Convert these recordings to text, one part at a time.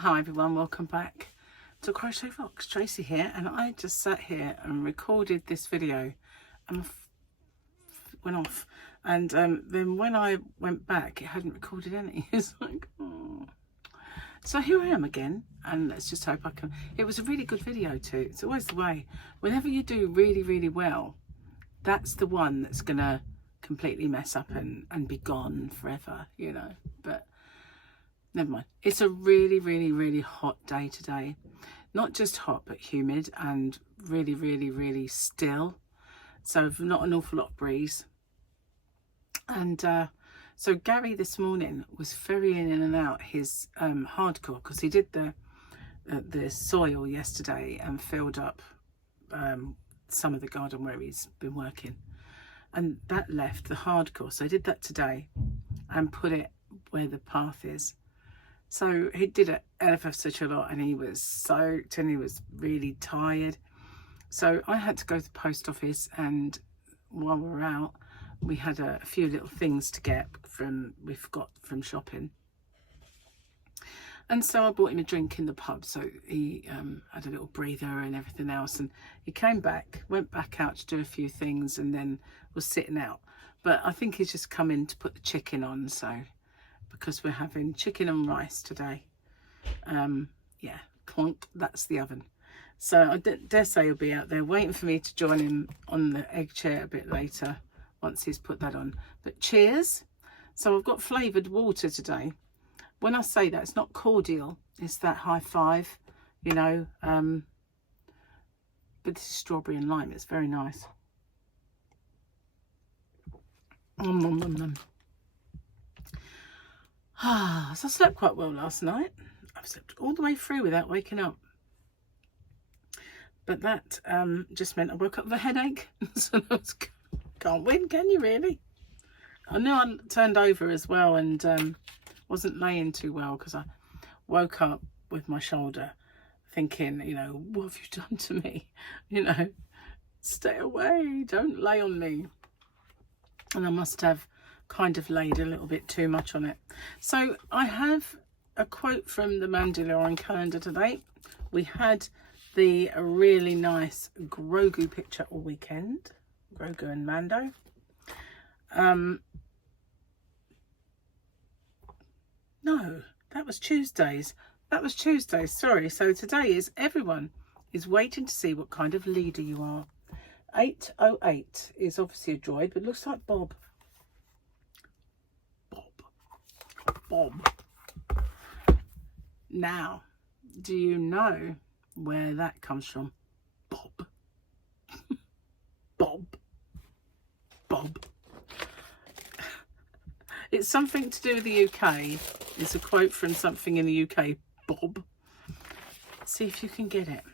Hi everyone, welcome back to Crochet Rocks. Tracy here, and I just sat here and recorded this video and went off, and then when I went back it hadn't recorded any. It's like, oh. So here I am again, and let's just hope I can. It was a really good video too. It's always the way, whenever you do really well, that's the one that's gonna completely mess up and be gone forever, you know. But never mind. It's a really hot day today. Not just hot, but humid and really still. So not an awful lot of breeze. And so Gary this morning was ferrying in and out his hardcore, because he did the soil yesterday and filled up some of the garden where he's been working. And that left the hardcore. So I did that today and put it where the path is. So he did it ever such a lot, and he was soaked and he was really tired. So I had to go to the post office, and while we were out, we had a few little things to get we've got from shopping. And so I bought him a drink in the pub, so he had a little breather and everything else. And he came back, went back out to do a few things, and then was sitting out. But I think he's just come in to put the chicken on, so because we're having chicken and rice today. Yeah, clunk, that's the oven. So I dare say he'll be out there waiting for me to join him on the egg chair a bit later once he's put that on. But cheers. So I've got flavoured water today. When I say that, it's not cordial, it's that high five, you know. But this is strawberry and lime. It's very nice. So I slept quite well last night. I slept all the way through without waking up. But that just meant I woke up with a headache. So can't win, can you really? I knew I turned over as well, and wasn't laying too well, because I woke up with my shoulder thinking, you know, what have you done to me? You know, stay away, don't lay on me. And I must have kind of laid a little bit too much on it. So I have a quote from the Mandalorian Calendar today. We had the really nice Grogu picture all weekend, Grogu and Mando. No, that was Tuesdays. Sorry. So today is everyone is waiting to see what kind of leader you are. 808 is obviously a droid, but looks like Bob. Now, do you know where that comes from? Bob. Bob. It's something to do with the UK. It's a quote from something in the UK. Bob. See if you can get it.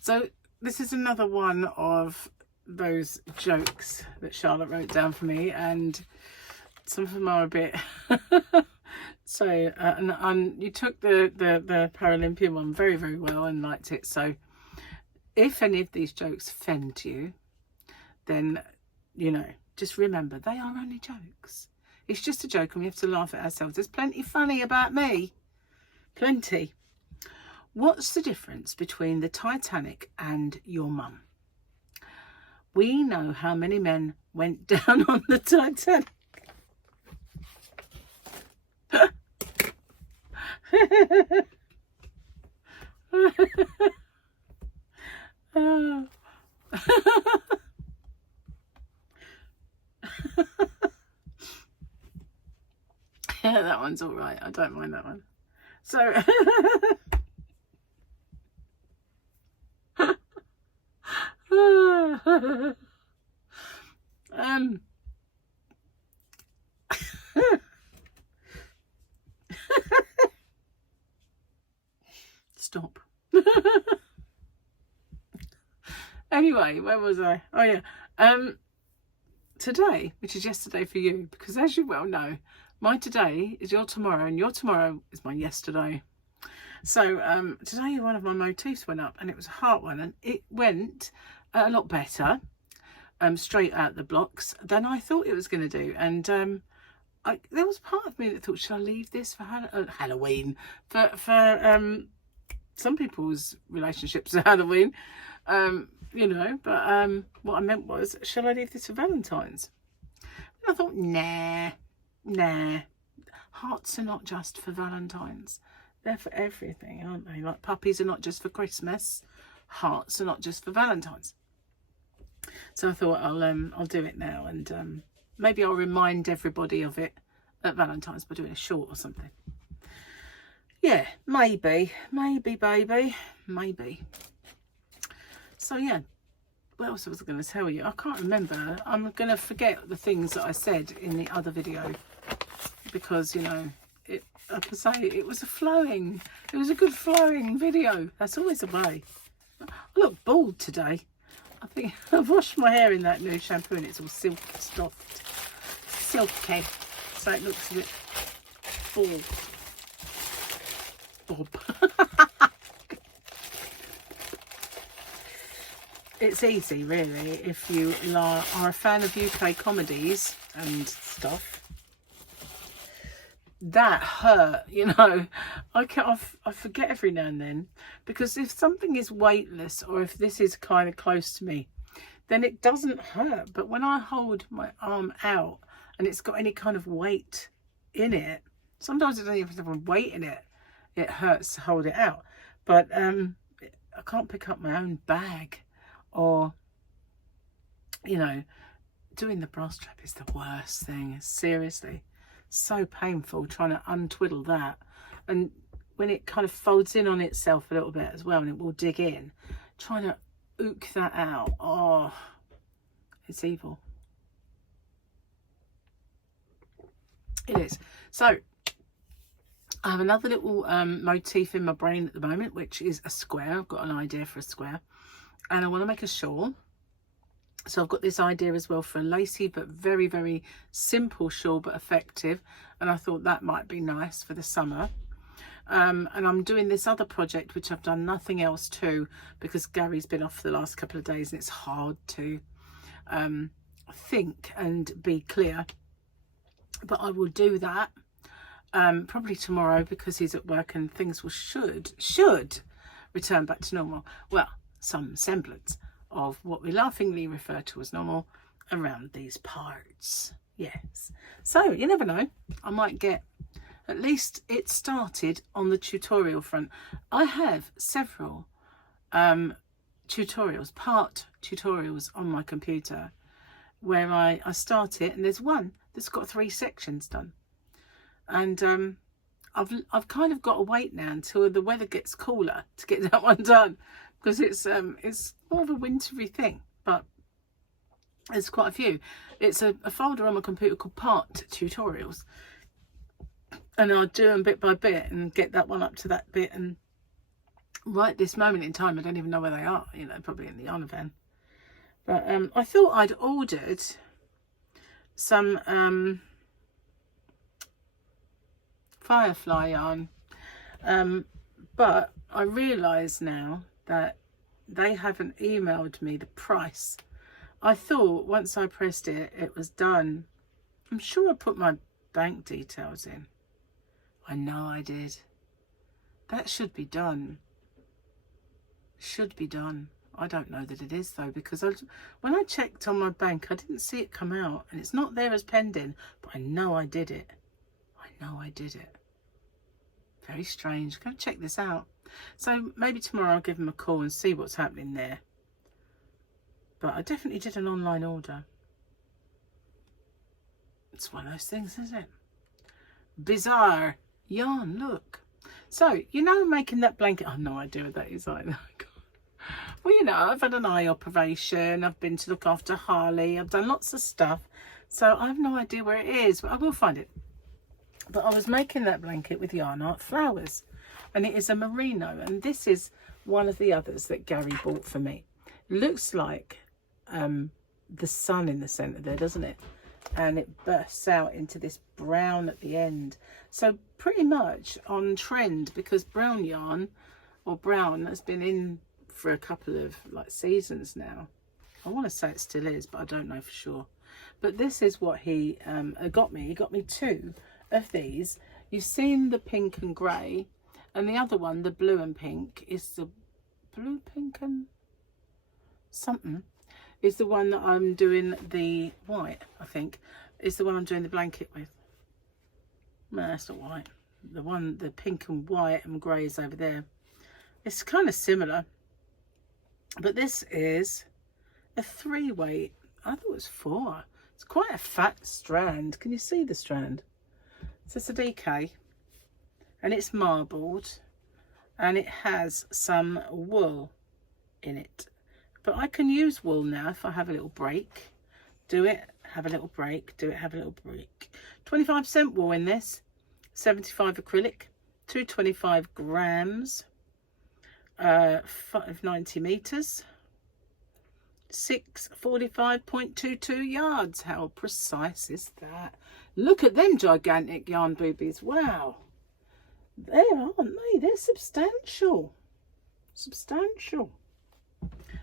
So this is another one of those jokes that Charlotte wrote down for me, and some of them are a bit so and you took the Paralympian one very well and liked it. So if any of these jokes offend you, then, you know, just remember they are only jokes. It's just a joke, and we have to laugh at ourselves. There's plenty funny about me, plenty. What's the difference between the Titanic and your mum? We know how many men went down on the Titanic. Oh. Yeah, that one's all right. I don't mind that one. So stop. Anyway, where was I? Oh yeah. Today, which is yesterday for you, because as you well know, my today is your tomorrow, and your tomorrow is my yesterday. So today one of my motifs went up, and it was a heart one, and it went a lot better straight out the blocks than I thought it was going to do. And there was part of me that thought, should I leave this for Halloween? For some people's relationships at Halloween, you know, but what I meant was, should I leave this for Valentine's? And I thought, nah. Hearts are not just for Valentine's. They're for everything, aren't they? Like puppies are not just for Christmas. Hearts are not just for Valentine's. So I thought I'll do it now, and maybe I'll remind everybody of it at Valentine's by doing a short or something. Yeah, maybe, baby, maybe. So yeah, what else was I going to tell you? I can't remember. I'm going to forget the things that I said in the other video, because, you know, I could say it was a good flowing video. That's always the way. I look bald today. I think I've washed my hair in that new shampoo and it's all silky, so it looks a bit bob. It's easy, really, if you are a fan of UK comedies and stuff. That hurt, you know. I forget every now and then, because if something is weightless, or if this is kind of close to me, then it doesn't hurt. But when I hold my arm out and it's got any kind of weight in it, sometimes it doesn't even have weight in it, it hurts to hold it out. But I can't pick up my own bag, or, you know, doing the bra strap is the worst thing. Seriously, so painful trying to untwiddle that, and when it kind of folds in on itself a little bit as well, and it will dig in, trying to ook that out, oh, it's evil. It is. So I have another little motif in my brain at the moment, which is a square. I've got an idea for a square, and I want to make a shawl. So I've got this idea as well for a lacy but very, very simple shawl, but effective. And I thought that might be nice for the summer. And I'm doing this other project, which I've done nothing else to, because Gary's been off the last couple of days and it's hard to think and be clear. But I will do that probably tomorrow, because he's at work and things should return back to normal. Well, some semblance of what we laughingly refer to as normal around these parts. Yes. So you never know, I might get at least it started on the tutorial front. I have several tutorials, part tutorials on my computer, where I start it, and there's one that's got 3 sections done, and I've kind of got to wait now until the weather gets cooler to get that one done, because it's more of a wintry thing, but there's quite a few. It's a folder on my computer called part tutorials, and I'll do them bit by bit and get that one up to that bit. And right this moment in time, I don't even know where they are, you know, probably in the yarn van. But I thought I'd ordered some Firefly yarn, but I realise now that they haven't emailed me the price. I thought once I pressed it, it was done. I'm sure I put my bank details in. I know I did. That should be done. Should be done. I don't know that it is though, because when I checked on my bank, I didn't see it come out, and it's not there as pending, but I know I did it. I know I did it. Very strange. Go check this out. So maybe tomorrow I'll give them a call and see what's happening there. But I definitely did an online order. It's one of those things, isn't it? Bizarre yarn, look. So, you know, making that blanket, I have no idea what that is either. Well, you know, I've had an eye operation, I've been to look after Harley, I've done lots of stuff, so I have no idea where it is, but I will find it. But I was making that blanket with YarnArt Flowers, and it is a merino, and this is one of the others that Gary bought for me. It looks like the sun in the centre there, doesn't it? And it bursts out into this brown at the end. So pretty much on trend, because brown yarn, or brown, has been in for a couple of like seasons now. I want to say it still is, but I don't know for sure. But this is what he got me. He got me 2 of these. You've seen the pink and grey, and the other one, the blue and pink, is the blue, pink and something, is the one that I'm doing the white, I think, is the one I'm doing the blanket with. No, that's not white. The one, the pink and white and grey is over there. It's kind of similar, but this is a 3 weight. I thought it was 4. It's quite a fat strand. Can you see the strand? So it's a DK, and it's marbled, and it has some wool in it. But I can use wool now if I have a little break. Do it, have a little break. Do it, have a little break. 25% wool in this. 75 acrylic. 225 grams. 590 meters. 645.22 yards. How precise is that? Look at them gigantic yarn boobies. Wow. There, aren't they? They're substantial. Substantial.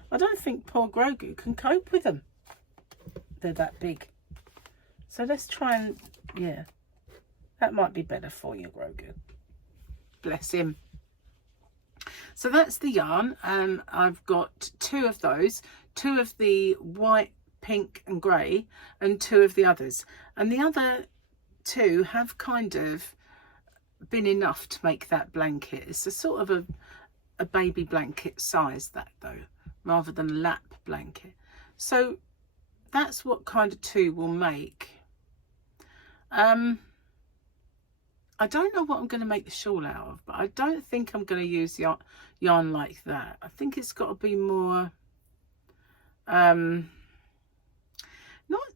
I don't think poor Grogu can cope with them. They're that big. So let's try and, yeah. That might be better for you, Grogu. Bless him. So that's the yarn. I've got 2 of those. 2 of the white, pink and grey, and 2 of the others. And the other 2 have kind of been enough to make that blanket. It's a sort of a baby blanket size, that though, rather than a lap blanket. So that's what kind of 2 will make. I don't know what I'm going to make the shawl out of, but I don't think I'm going to use yarn like that. I think it's got to be more, not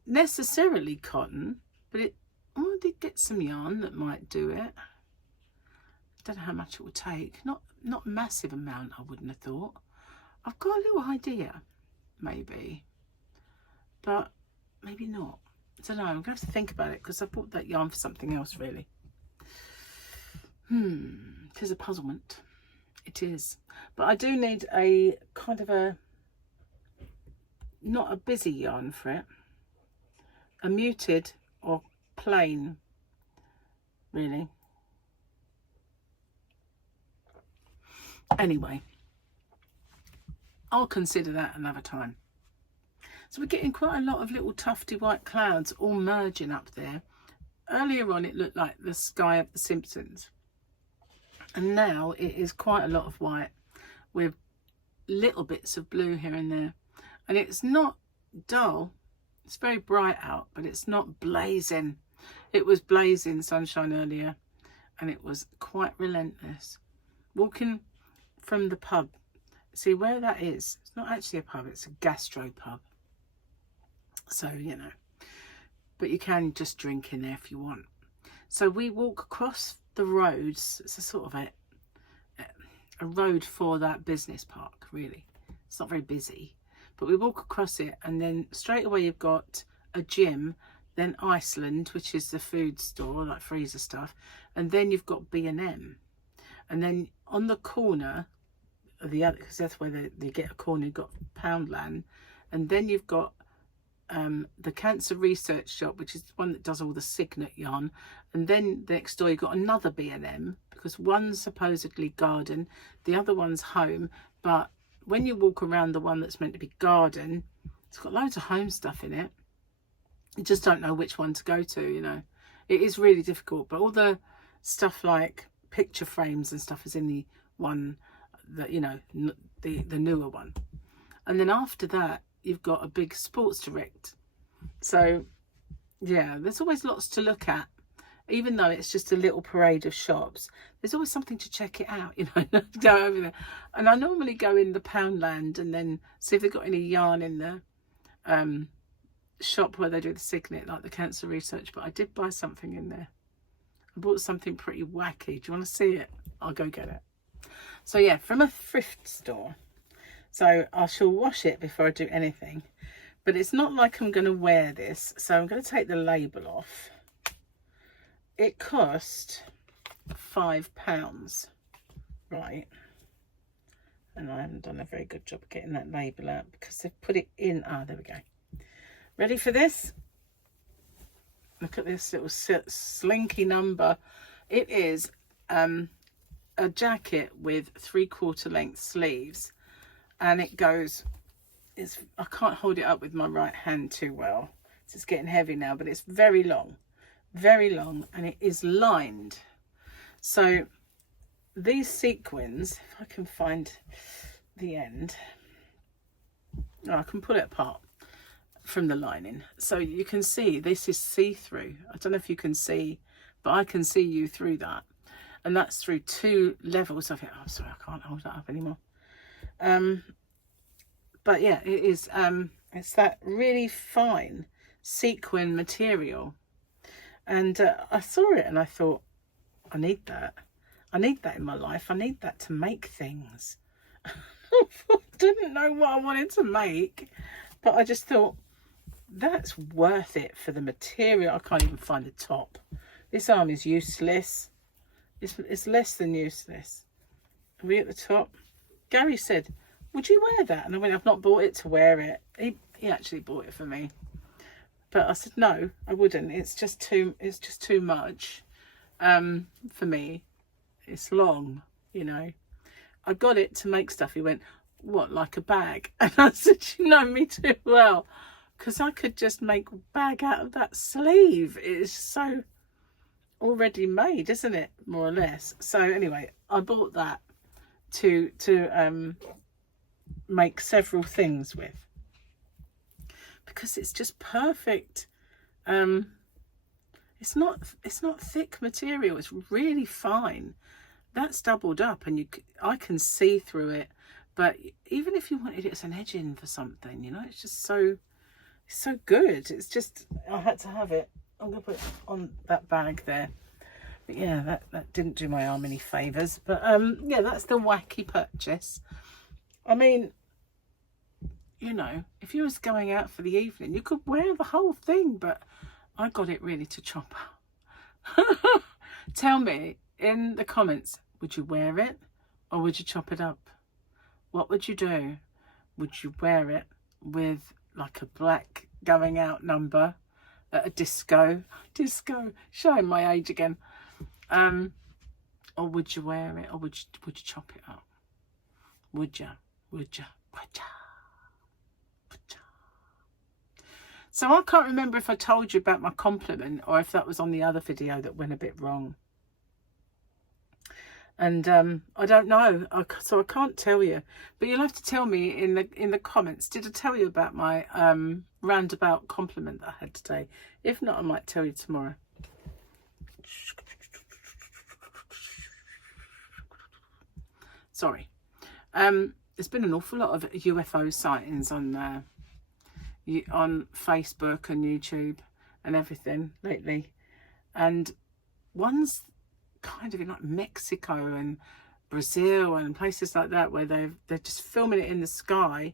necessarily cotton, but I did get some yarn that might do it. I don't know how much it will take. Not a massive amount, I wouldn't have thought. I've got a little idea, maybe, but maybe not. I don't know. I'm going to have to think about it because I bought that yarn for something else, really. It is a puzzlement. It is. But I do need a kind of a, not a busy yarn for it. A muted or plain, really. Anyway, I'll consider that another time. So we're getting quite a lot of little tufty white clouds all merging up there. Earlier on it looked like the sky of The Simpsons. And now it is quite a lot of white with little bits of blue here and there. And it's not dull. It's very bright out, but it's not blazing. It was blazing sunshine earlier, and it was quite relentless. Walking from the pub. See where that is? It's not actually a pub, it's a gastro-pub. So, you know, but you can just drink in there if you want. So we walk across the roads. It's a sort of a road for that business park, really. It's not very busy, but we walk across it, and then straight away you've got a gym, then Iceland, which is the food store, like freezer stuff, and then you've got B&M, and then on the corner of the other, because that's where they get a corner, you've got Poundland, and then you've got the cancer research shop, which is the one that does all the signet yarn, and then next door you've got another B&M, because one's supposedly garden, the other one's home, but when you walk around the one that's meant to be garden, it's got loads of home stuff in it. You just don't know which one to go to, you know. It is really difficult, but all the stuff like picture frames and stuff is in the one that, you know, the newer one. And then after that you've got a big Sports Direct. So yeah, there's always lots to look at, even though it's just a little parade of shops. There's always something to check it out, you know. Go over there, and I normally go in the Poundland and then see if they've got any yarn in the shop where they do the signet, like the cancer research. But I did buy something in there. I bought something pretty wacky. Do you want to see it? I'll go get it. So yeah, from a thrift store. So I shall wash it before I do anything, but it's not like I'm going to wear this, so I'm going to take the label off. It cost £5, right? And I haven't done a very good job of getting that label out because they've put it in. Ah, there we go. Ready for this? Look at this little Slinky number. It is a jacket with 3/4 length sleeves, and it goes, I can't hold it up with my right hand too well, so it's getting heavy now, but it's very long, and it is lined. So these sequins, if I can find the end, I can pull it apart from the lining, so you can see this is see-through. I don't know if you can see, but I can see you through that, and that's through 2 levels of it. Oh, sorry, I can't hold that up anymore. But yeah, it is it's that really fine sequin material, and I saw it and I thought, I need that in my life. I need that to make things. I didn't know what I wanted to make, but I just thought, that's worth it for the material. I can't even find the top. This arm is useless. It's less than useless. Are we at the top? Gary said, would you wear that? And I went, I've not bought it to wear it. He actually bought it for me, but I said no, I wouldn't. It's just too much for me. It's long, you know. I got it to make stuff. He went, what, like a bag? And I said, you know me too well, because I could just make a bag out of that sleeve. It is so already made, isn't it, more or less? So anyway, I bought that to make several things with, because it's just perfect. It's not thick material. It's really fine. That's doubled up, and I can see through it. But even if you wanted it as an edging for something, you know, it's just so good. It's just, I had to have it. I'm gonna put it on that bag there. But yeah, that didn't do my arm any favors. But yeah, that's the Wacky purchase. I mean, you know, if you was going out for the evening, you could wear the whole thing, but I got it really to chop up. Tell me in the comments, would you wear it or would you chop it up? What would you do? Would you wear it with like a black going out number at a disco, showing my age again, or would you wear it, or would you chop it up? Would you? So I can't remember if I told you about my compliment or if that was on the other video that went a bit wrong. And I don't know, so I can't tell you. But you'll have to tell me in the comments. Did I tell you about my roundabout compliment that I had today? If not, I might tell you tomorrow. Sorry. There's been an awful lot of UFO sightings on Facebook and YouTube and everything lately, and one's kind of in like Mexico and Brazil and places like that, where they're just filming it in the sky,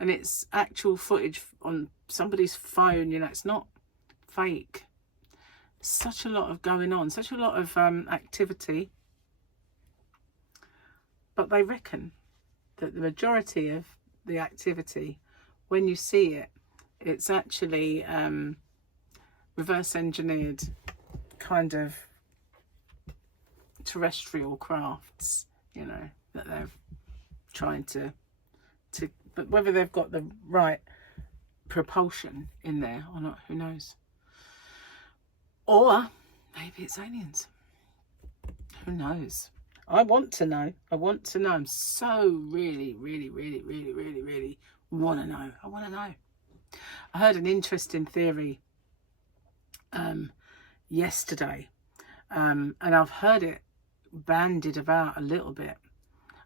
and it's actual footage on somebody's phone. You know, it's not fake. Such a lot of going on, such a lot of activity, but they reckon that the majority of the activity, when you see it, it's actually reverse-engineered kind of terrestrial crafts, you know, that they're trying to but whether they've got the right propulsion in there or not, who knows? Or maybe it's aliens. Who knows? I want to know. I'm so really want to know. I want to know. I heard an interesting theory yesterday, and I've heard it bandied about a little bit,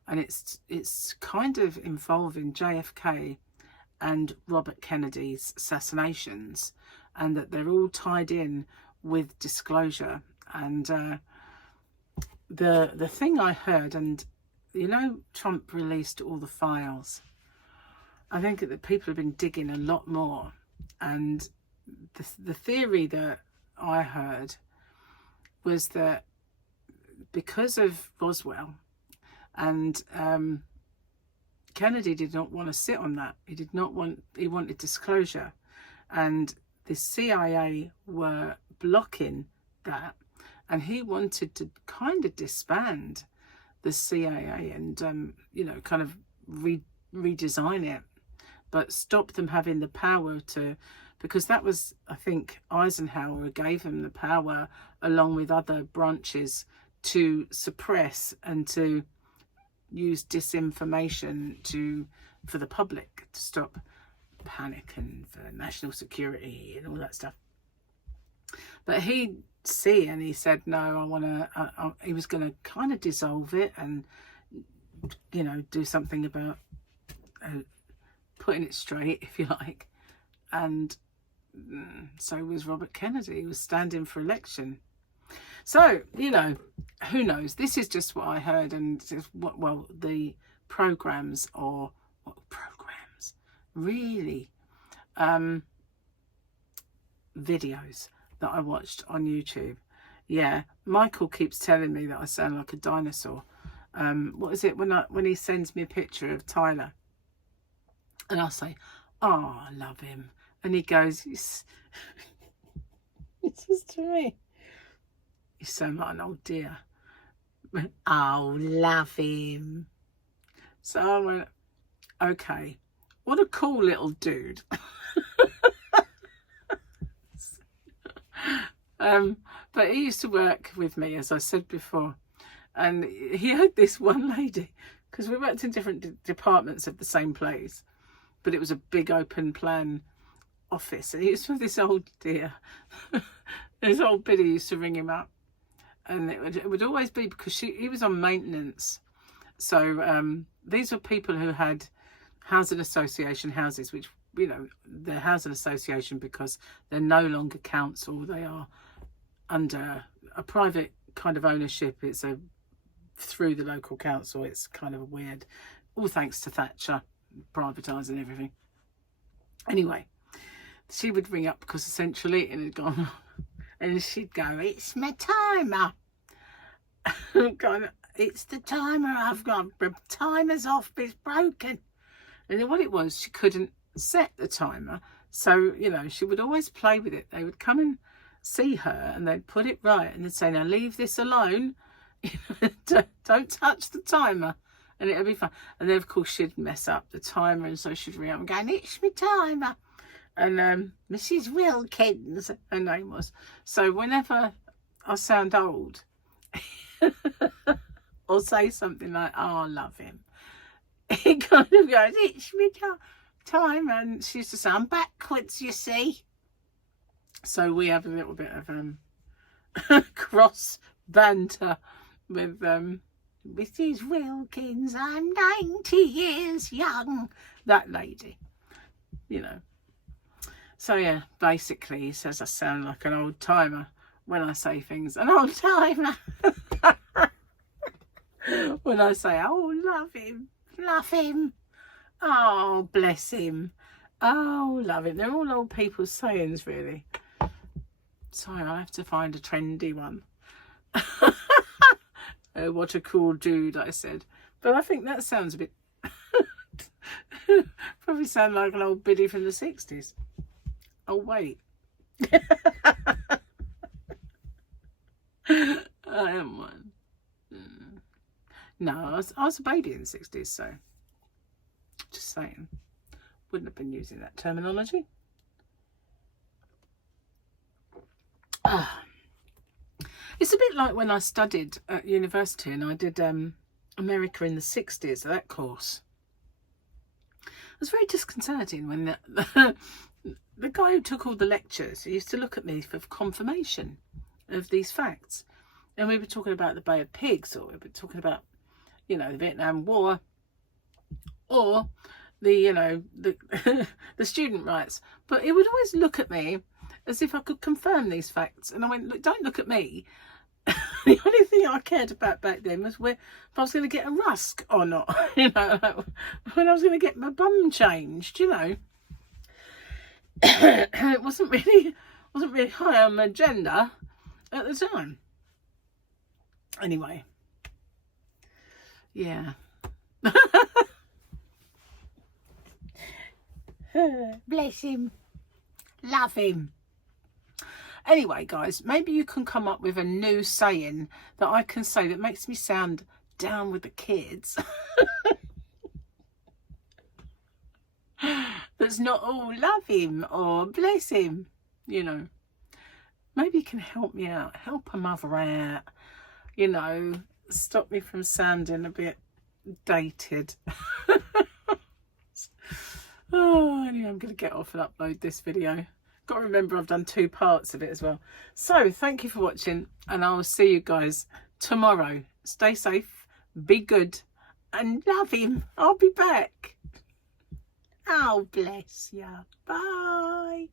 and it's kind of involving JFK and Robert Kennedy's assassinations, and that they're all tied in with disclosure. And the thing I heard, and you know, Trump released all the files. I think that people have been digging a lot more, and the theory that I heard was that because of Roswell, and Kennedy did not want to sit on that. He wanted disclosure, and the CIA were blocking that, and he wanted to kind of disband the CIA and you know, kind of redesign it, but stop them having the power to, because that was, I think, Eisenhower gave him the power along with other branches to suppress and to use disinformation for the public, to stop panic and for national security and all that stuff. But he said no, I want to he was going to kind of dissolve it and, you know, do something about putting it straight, if you like. And so was Robert Kennedy. He was standing for election. So, you know, who knows? This is just what I heard, and what, well, the programs, or what programs, really, videos that I watched on YouTube. Yeah, Michael keeps telling me that I sound like a dinosaur. What is it when he sends me a picture of Tyler, and I'll say, "Oh, I love him," and he goes, he says to me, "You sound like an old dear." Oh, love him. So I went, okay, what a cool little dude. But he used to work with me, as I said before, and he had this one lady, because we worked in different departments of the same place, but it was a big open plan office, and he used to have this old dear. This old biddy used to ring him up, and it would always be because he was on maintenance. So these were people who had housing association houses, which, you know, they're housing association because they're no longer council. They are under a private kind of ownership. It's through the local council. It's kind of weird, all thanks to Thatcher privatising everything. Anyway, she would ring up because essentially it had gone, and she'd go, "It's my timer." Going, "It's the timer. I've got the timer's off. It's broken." And then what it was, she couldn't set the timer, so, you know, she would always play with it. They would come and see her, and they'd put it right, and they'd say, "Now leave this alone. Don't touch the timer," and it'll be fine. And then of course she'd mess up the timer, and so she'd ring up and go, "It's my timer." And Mrs. Wilkins, her name was. So whenever I sound old or say something like, "Oh, I love him," it kind of goes, "It's me time." And she used to say, "I'm backwards, you see." So we have a little bit of cross banter with Mrs. Wilkins. "I'm 90 years young," that lady, you know. So yeah, basically he says I sound like an old timer when I say things. An old timer. When I say, "Oh, love him, love him. Oh, bless him. Oh, love him." They're all old people's sayings, really. Sorry, I'll have to find a trendy one. What a cool dude, I said. But I think that sounds a bit... probably sound like an old biddy from the 60s. Oh, wait. I am one. No, I was a baby in the 60s, so just saying. Wouldn't have been using that terminology. It's a bit like when I studied at university and I did America in the 60s, that course. It was very disconcerting when the guy who took all the lectures, he used to look at me for confirmation of these facts. And we were talking about the Bay of Pigs, or we were talking about, you know, the Vietnam War, or the, you know, the student rights. But he would always look at me as if I could confirm these facts. And I went, "Look, don't look at me." The only thing I cared about back then was if I was going to get a rusk or not. You know, like when I was going to get my bum changed, you know. It wasn't really high on my agenda at the time. Anyway, yeah. Bless him, love him. Anyway, guys, maybe you can come up with a new saying that I can say that makes me sound down with the kids. That's not all love him or bless him, you know. Maybe you can help me out, help a mother out, you know, stop me from sounding a bit dated. Oh, anyway, I'm going to get off and upload this video. Got to remember I've done 2 parts of it as well. So thank you for watching, and I will see you guys tomorrow. Stay safe, be good, and love him. I'll be back. Oh, bless ya. Bye.